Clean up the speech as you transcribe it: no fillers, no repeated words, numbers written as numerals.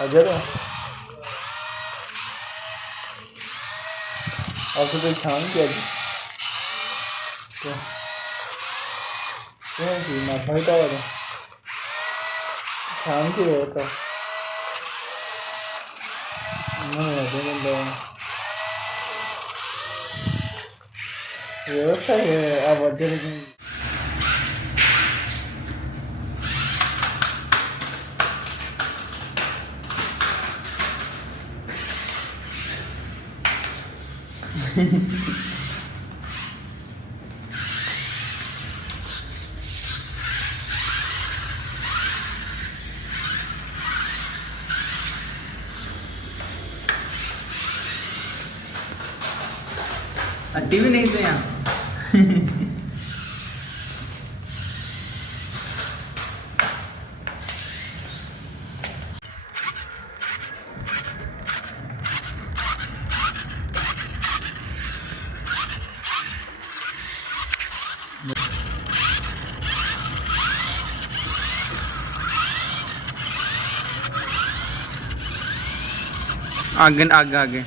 अजर आपको तो छान किया ना फाइट आवा छान की होता व्यवस्था है आप अजर टीवी नहीं तो यहाँ आगे आगे आगे